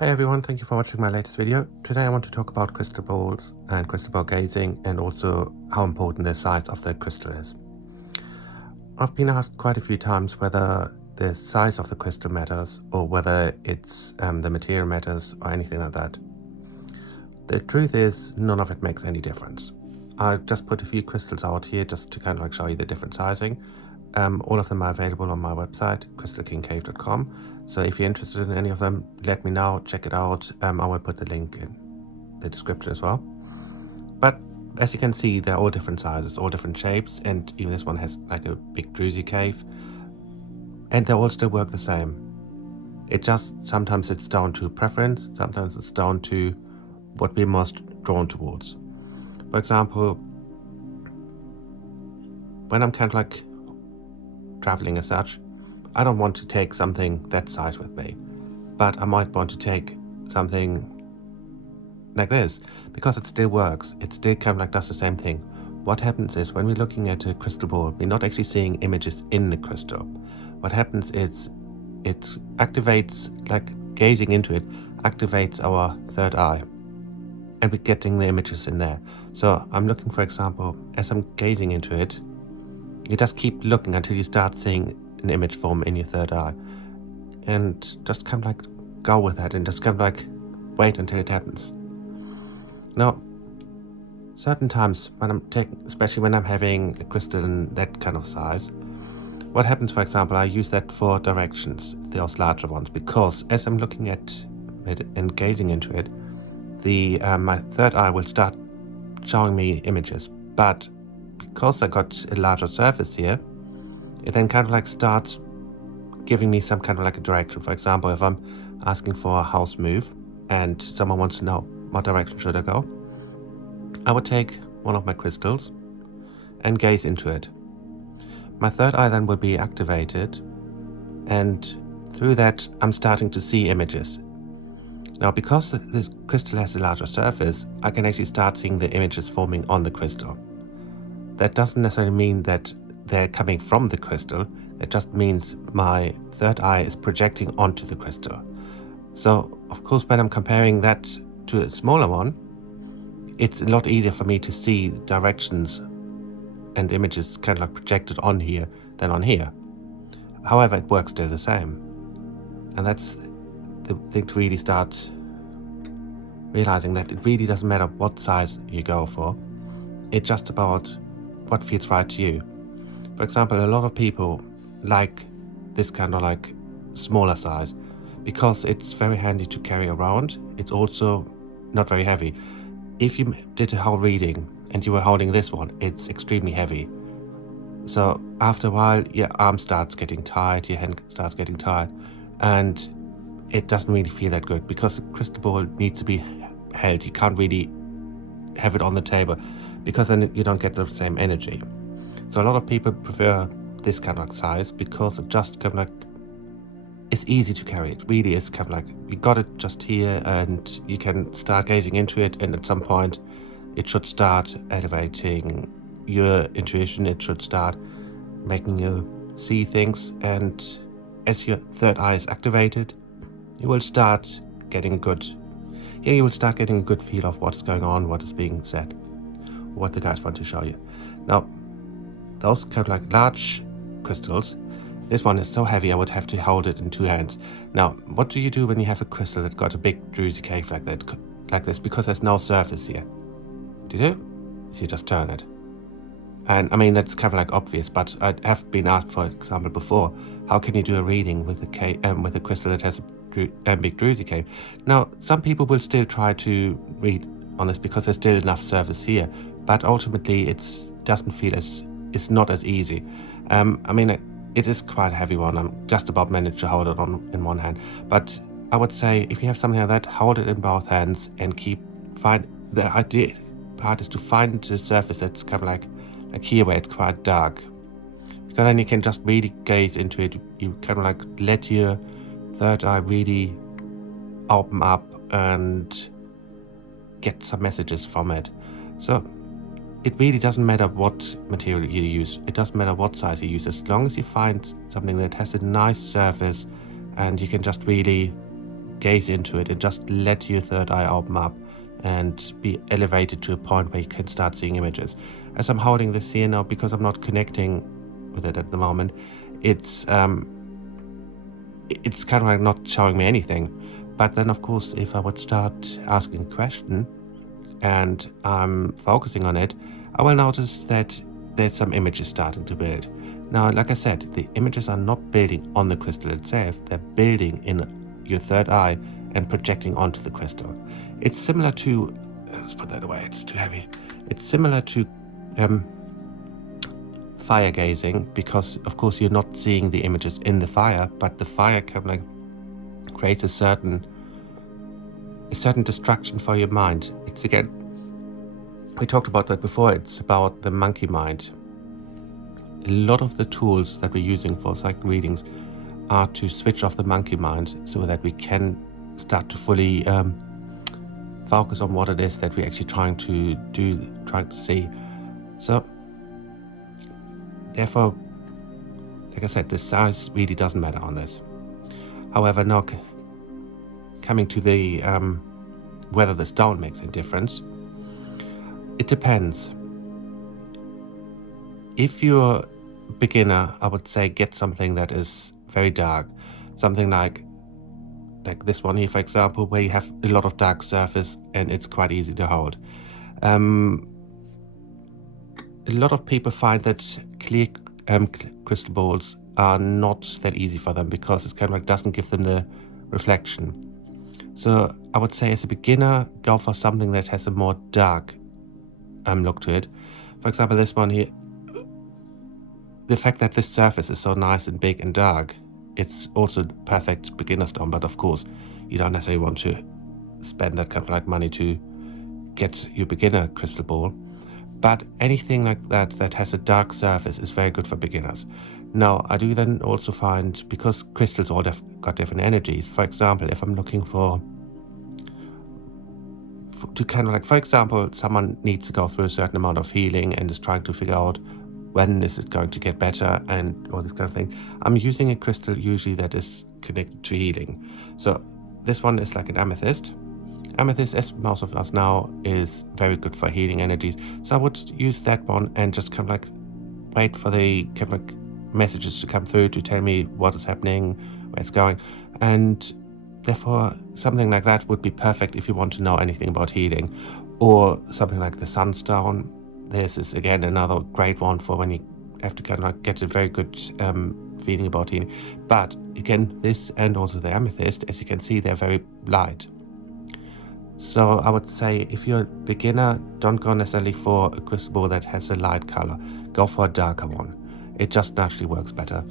Hi everyone, thank you for watching my latest video. Today I want to talk about crystal balls and crystal ball gazing and also how important the size of the crystal is. I've been asked quite a few times whether the size of the crystal matters or whether it's the material matters or anything like that. The truth is none of it makes any difference. I just put a few crystals out here just to kind of like show you the different sizing. All of them are available on my website, crystalkingcave.com. So if you're interested in any of them, let me know, check it out. I will put the link in the description as well. But as you can see, they're all different sizes, all different shapes, and even this one has like a big druzy cave. And they all still work the same. It just, sometimes it's down to preference, sometimes it's down to what we're most drawn towards. For example, when I'm kind of like traveling as such, I don't want to take something that size with me, but I might want to take something like this because it still works. It still kind of like does the same thing. What happens is when we're looking at a crystal ball, we're not actually seeing images in the crystal. What happens is it activates, like gazing into it, activates our third eye, and we're getting the images in there. So I'm looking, for example, as I'm gazing into it, you just keep looking until you start seeing an image form in your third eye, and just kind of like go with that and just kind of like wait until it happens. Now, certain times when I'm taking, especially when I'm having a crystal in that kind of size, what happens, for example, I use that for directions, those larger ones, because as I'm looking at it and gazing into it, my third eye will start showing me images, but because I got a larger surface here, it then kind of like starts giving me some kind of like a direction. For example, if I'm asking for a house move and someone wants to know what direction should I go, I would take one of my crystals and gaze into it. My third eye then will be activated, and through that I'm starting to see images. Now, because the crystal has a larger surface, I can actually start seeing the images forming on the crystal. That doesn't necessarily mean that they're coming from the crystal. It just means my third eye is projecting onto the crystal. So, of course, when I'm comparing that to a smaller one, it's a lot easier for me to see directions and images kind of like projected on here than on here. However, it works still the same. And that's the thing to really start realizing, that it really doesn't matter what size you go for. It's just about what feels right to you. For example, a lot of people like this kind of like smaller size because it's very handy to carry around. It's also not very heavy. If you did a whole reading and you were holding this one, it's extremely heavy. So after a while, your arm starts getting tired, your hand starts getting tired, and it doesn't really feel that good because the crystal ball needs to be held. You can't really have it on the table because then you don't get the same energy. So a lot of people prefer this kind of like size because it just kind of like, it's easy to carry. It really is kind of like, you got it just here and you can start gazing into it, and at some point it should start elevating your intuition. It should start making you see things, and as your third eye is activated, you will start getting a good feel of what's going on, what is being said, what the guys want to show you. Now, those kind of like large crystals, this one is so heavy I would have to hold it in two hands. Now, what do you do when you have a crystal that got a big druzy cave like this, because there's no surface here? Do you do? So you just turn it. And I mean, that's kind of like obvious, but I have been asked, for example, before, how can you do a reading with a crystal that has a big druzy cave? Now, some people will still try to read on this because there's still enough surface here, but ultimately it's not as easy. I mean, it is quite a heavy one. I'm just about managed to hold it in one hand, but I would say if you have something like that, hold it in both hands and the idea part is to find the surface that's kind of like here where it's quite dark, because then you can just really gaze into it. You kind of like let your third eye really open up and get some messages from it. So it really doesn't matter what material you use. It doesn't matter what size you use, as long as you find something that has a nice surface and you can just really gaze into it and just let your third eye open up and be elevated to a point where you can start seeing images. As I'm holding this here now, because I'm not connecting with it at the moment, it's kind of like not showing me anything. But then, of course, if I would start asking a question and I'm focusing on it, I will notice that there's some images starting to build. Now, like I said, the images are not building on the crystal itself, they're building in your third eye and projecting onto the crystal. It's similar to, let's put that away, it's too heavy. It's similar to fire gazing, because of course you're not seeing the images in the fire, but the fire kind of like creates a certain distraction for your mind. It's again, we talked about that before, it's about the monkey mind. A lot of the tools that we're using for psychic readings are to switch off the monkey mind so that we can start to fully focus on what it is that we're actually trying to see. So therefore, like I said, the size really doesn't matter on this. However, now coming to the whether the stone makes a difference, it depends. If you're a beginner, I would say get something that is very dark, something like this one here, for example, where you have a lot of dark surface and it's quite easy to hold. A lot of people find that clear crystal balls are not that easy for them because it's kind of like doesn't give them the reflection. So I would say as a beginner, go for something that has a more dark look to it. For example, this one here, the fact that this surface is so nice and big and dark, it's also perfect beginner stone, but of course you don't necessarily want to spend that kind of like money to get your beginner crystal ball. But anything like that has a dark surface is very good for beginners. Now, I do then also find, because crystals all got different energies, for example, if I'm looking for example, someone needs to go through a certain amount of healing and is trying to figure out when is it going to get better and all this kind of thing, I'm using a crystal usually that is connected to healing. So this one is like an amethyst. Amethyst, as most of us know, is very good for healing energies. So I would use that one and just kind of like wait for the kind of like messages to come through to tell me what is happening, where it's going. And therefore, something like that would be perfect if you want to know anything about healing. Or something like the sunstone. This is again another great one for when you have to kind of like get a very good feeling about healing. But again, this and also the amethyst, as you can see, they're very light. So I would say if you're a beginner, don't go necessarily for a crystal ball that has a light color. Go for a darker one. It just naturally works better.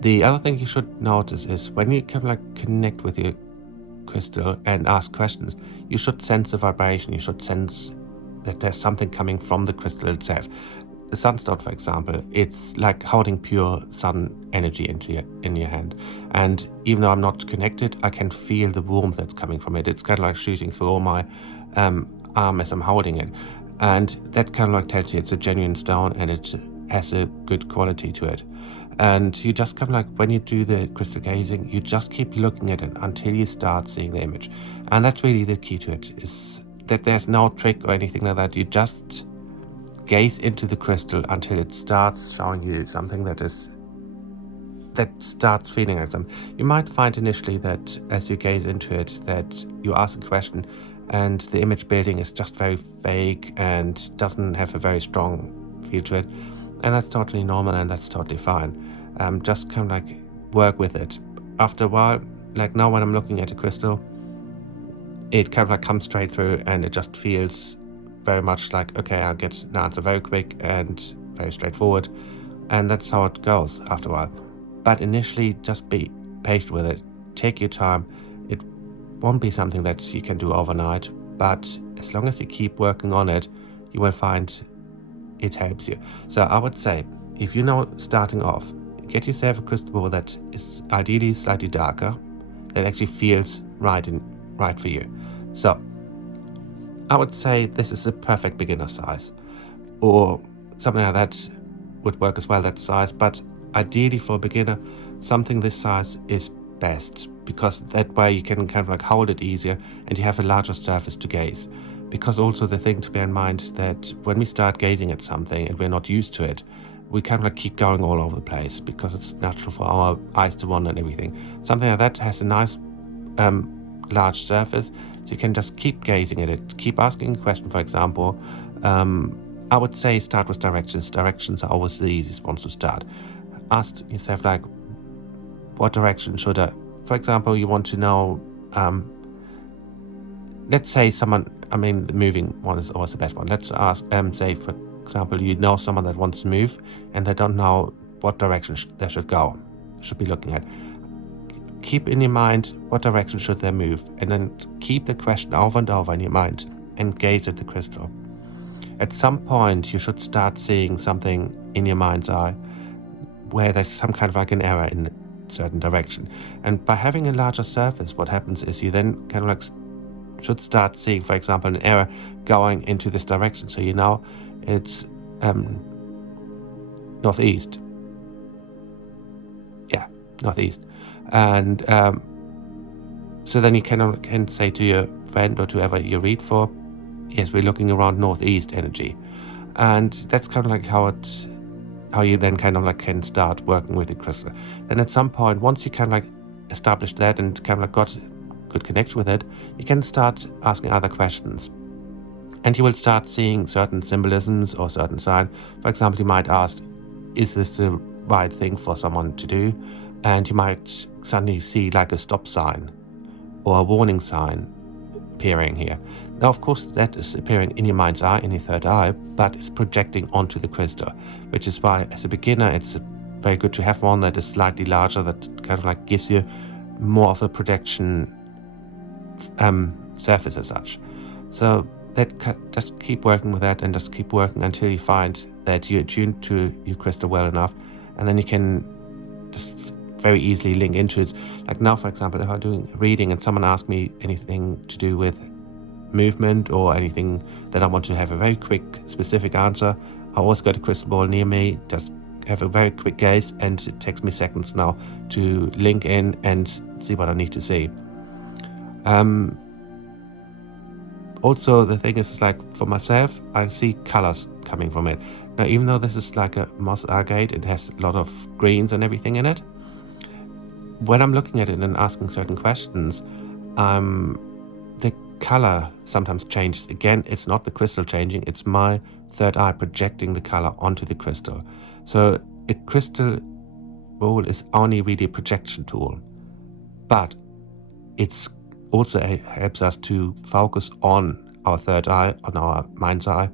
The other thing you should notice is when you kind of like connect with your crystal and ask questions, you should sense the vibration. You should sense that there's something coming from the crystal itself. The sunstone, for example, it's like holding pure sun energy in your hand. And even though I'm not connected, I can feel the warmth that's coming from it. It's kind of like shooting through all my arm as I'm holding it. And that kind of like tells you it's a genuine stone and it has a good quality to it. And you just kind of like, when you do the crystal gazing, you just keep looking at it until you start seeing the image. And that's really the key to it, is that there's no trick or anything like that. You just gaze into the crystal until it starts showing you something that starts feeling like something. You might find initially that as you gaze into it that you ask a question and the image building is just very vague and doesn't have a very strong feel to it. And that's totally normal and that's totally fine. Just kind of like work with it. After a while, like now when I'm looking at a crystal, it kind of like comes straight through and it just feels very much like, okay, I'll get an answer very quick and very straightforward. And that's how it goes after a while. But initially, just be patient with it. Take your time. It won't be something that you can do overnight, but as long as you keep working on it, you will find it helps you. So I would say, if you're now starting off, get yourself a crystal ball that is ideally slightly darker, that actually feels right for you. So I would say this is a perfect beginner size, or something like that would work as well, that size. But ideally for a beginner, something this size is best, because that way you can kind of like hold it easier and you have a larger surface to gaze. Because also the thing to bear in mind that when we start gazing at something and we're not used to it, we kind of like keep going all over the place because it's natural for our eyes to wander and everything. Something like that has a nice large surface, so you can just keep gazing at it, keep asking a question. For example, I would say start with directions. Directions are always the easiest ones to start. Ask yourself, like, what direction should I, for example, you want to know, let's say someone, I mean, the moving one is always the best one. Let's ask, say, for example, you know someone that wants to move and they don't know what direction they should go, should be looking at. Keep in your mind what direction should they move, and then keep the question over and over in your mind and gaze at the crystal. At some point, you should start seeing something in your mind's eye where there's some kind of like an error in a certain direction. And by having a larger surface, what happens is you then kind of like should start seeing, for example, an error going into this direction. So you know it's northeast. Yeah, northeast. And so then you can say to your friend or to whoever you read for, yes, we're looking around northeast energy. And that's kind of like how you then kind of like can start working with the crystal. Then at some point, once you kind of like established that and kind of like got good connection with it, you can start asking other questions. And you will start seeing certain symbolisms or certain signs. For example, you might ask, is this the right thing for someone to do? And you might suddenly see like a stop sign or a warning sign appearing here. Now, of course, that is appearing in your mind's eye, in your third eye, but it's projecting onto the crystal, which is why, as a beginner, it's very good to have one that is slightly larger, that kind of like gives you more of a projection surface as such. So that just keep working with that and just keep working until you find that you're attuned to your crystal well enough, and then you can just very easily link into it. Like now, for example, if I'm doing a reading and someone asks me anything to do with movement or anything that I want to have a very quick, specific answer, I always got a crystal ball near me, just have a very quick gaze, and it takes me seconds now to link in and see what I need to see. Also, the thing is like for myself, I see colors coming from it. Now, even though this is like a moss agate, it has a lot of greens and everything in it. When I'm looking at it and asking certain questions, the color sometimes changes. Again, it's not the crystal changing, it's my third eye projecting the color onto the crystal. So a crystal ball is only really a projection tool, but it's also helps us to focus on our third eye, on our mind's eye,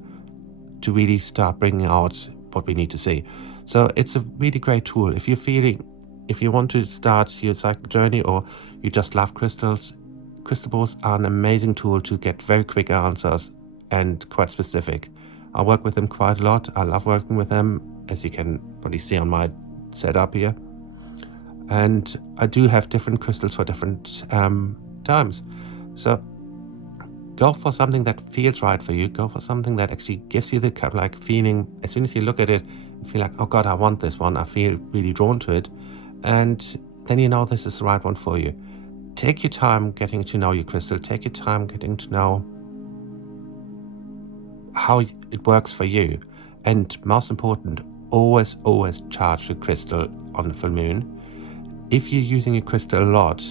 to really start bringing out what we need to see. So it's a really great tool. If you want to start your psychic journey or you just love crystals, crystal balls are an amazing tool to get very quick answers and quite specific. I work with them quite a lot. I love working with them, as you can probably see on my setup here. And I do have different crystals for different times. So go for something that feels right for you. Go for something that actually gives you the kind of like feeling. As soon as you look at it, you feel like, oh God, I want this one. I feel really drawn to it. And then you know this is the right one for you. Take your time getting to know your crystal. Take your time getting to know how it works for you. And most important, always charge the crystal on the full moon. If you're using your crystal a lot,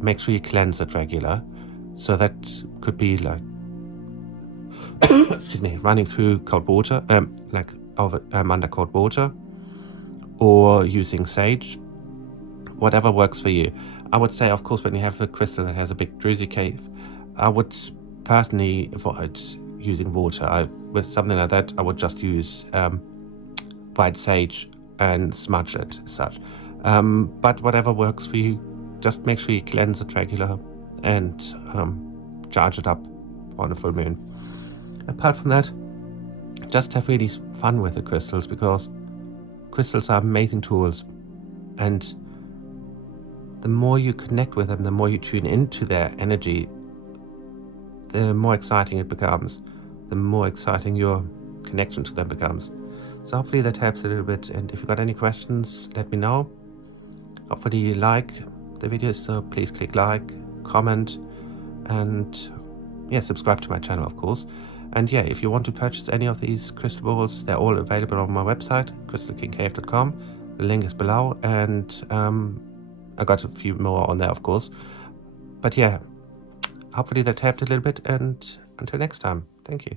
make sure you cleanse it regular. So that could be like, excuse me, running through cold water, like over under cold water, or using sage, whatever works for you. I would say, of course, when you have a crystal that has a big druzy cave, I would personally avoid using water. With something like that, I would just use white sage and smudge it as such. But whatever works for you, just make sure you cleanse it regular and charge it up on a full moon. Apart from that, just have really fun with the crystals, because crystals are amazing tools, and the more you connect with them, the more you tune into their energy, the more exciting it becomes, the more exciting your connection to them becomes. So hopefully that helps a little bit, and if you've got any questions, let me know. Hopefully you like the videos, so please click like, comment, and yeah, subscribe to my channel, of course. And yeah, if you want to purchase any of these crystal balls, they're all available on my website, crystalkingcave.com. The link is below, and I got a few more on there, of course. But yeah, hopefully that helped a little bit, and until next time, thank you.